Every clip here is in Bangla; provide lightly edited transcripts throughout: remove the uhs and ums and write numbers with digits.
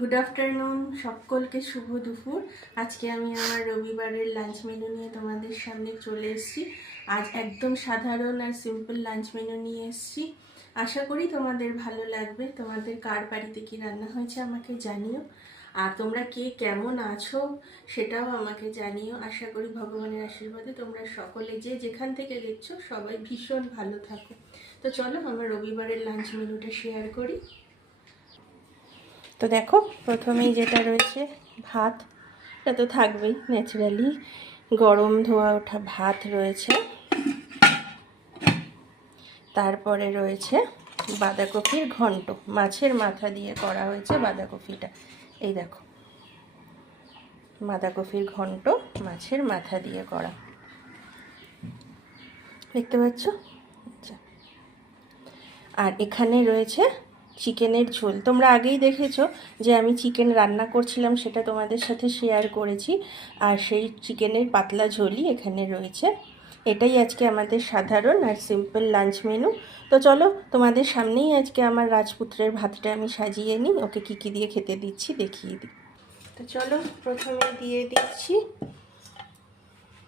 গুড আফটারনুন, সকলকে শুভ দুপুর। আজকে আমি আমার রবিবারের লাঞ্চ মেনু নিয়ে তোমাদের সামনে চলে এসেছি। আজ একদম সাধারণ আর সিম্পল লাঞ্চ মেনু নিয়ে এসেছি। আশা করি তোমাদের ভালো লাগবে। তোমাদের কার বাড়িতে কি রান্না হয়েছে আমাকে জানিও, আর তোমরা কে কেমন আছো সেটাও আমাকে জানিও। আশা করি ভগবানের আশীর্বাদে তোমরা সকলে যে যেখান থেকে দেখছো সবাই ভীষণ ভালো থাকো। তো চলো আমার রবিবারের লাঞ্চ মেনুটা শেয়ার করি। তো দেখো, প্রথমেই যেটা রয়েছে ভাত, এটা তো থাকবেই ন্যাচারালি। গরম ধোয়া ওঠা ভাত রয়েছে, তারপরে রয়েছে বাঁধাকপির ঘন্ট, মাছের মাথা দিয়ে করা হয়েছে বাঁধাকপিটা। এই দেখো, বাঁধাকপির ঘন্ট মাছের মাথা দিয়ে করা, দেখতে পাচ্ছ? আচ্ছা, আর এখানে রয়েছে চিকেনের ঝোল। তোমরা আগেই দেখেছো যে আমি চিকেন রান্না করছিলাম, সেটা তোমাদের সাথে শেয়ার করেছি। আর সেই চিকেনের পাতলা ঝোলই এখানে রয়েছে। এটাই আজকে আমাদের সাধারণ আর সিম্পল লাঞ্চ মেনু। তো চলো তোমাদের সামনেই আজকে আমার রাজপুত্রের ভাতটা আমি সাজিয়ে নিই, ওকে কী কী দিয়ে খেতে দিচ্ছি দেখিয়ে দিই। তো চলো প্রথমে দিয়ে দিচ্ছি,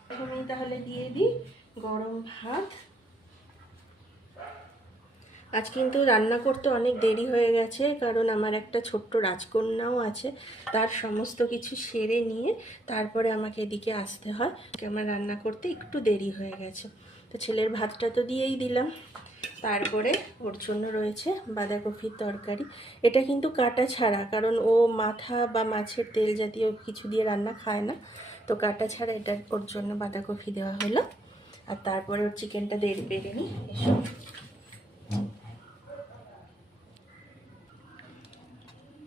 প্রথমেই তাহলে দিয়ে দিই গরম ভাত। আজ কিন্তু রান্না করতে অনেক দেরি হয়ে গেছে, কারণ আমার একটা ছোট্ট রাজকন্যাও আছে। তার সমস্ত কিছু সেরে নিয়ে তারপরে আমাকে এদিকে আসতে হয়, আমার রান্না করতে একটু দেরি হয়ে গেছে। তো ছেলের ভাতটা তো দিয়েই দিলাম, তারপরে ওর জন্য রয়েছে বাঁধাকপির তরকারি। এটা কিন্তু কাটা ছাড়া, কারণ ও মাথা বা মাছের তেল জাতীয় কিছু দিয়ে রান্না খায় না। তো কাটা ছাড়া এটা ওর জন্য বাঁধাকপি দেওয়া হলো। আর তারপরে ওর চিকেনটা বেড়ে নিই। এসব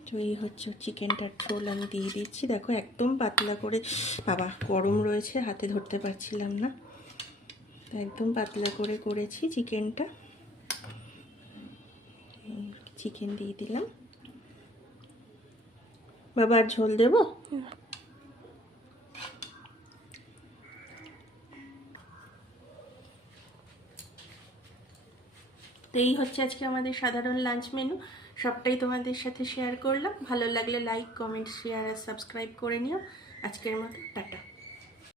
তো এই হচ্ছে চিকেনটার ঝোল আমি দিয়ে দিচ্ছি। দেখো একদম পাতলা করে, বাবা গরম রয়েছে হাতে ধরতে পারছিলাম না, তো একদম পাতলা করে করেছি চিকেনটা। চিকেন দিয়ে দিলাম। বাবা আর ঝোল দেবো? তো এই হচ্ছে আজকে আমাদের সাধারণ লাঞ্চ মেনু। সবটাই তোমাদের সাথে শেয়ার করলাম। ভালো লাগলে লাইক, কমেন্ট, শেয়ার আর সাবস্ক্রাইব করে নিও। আজকের মতো টাটা।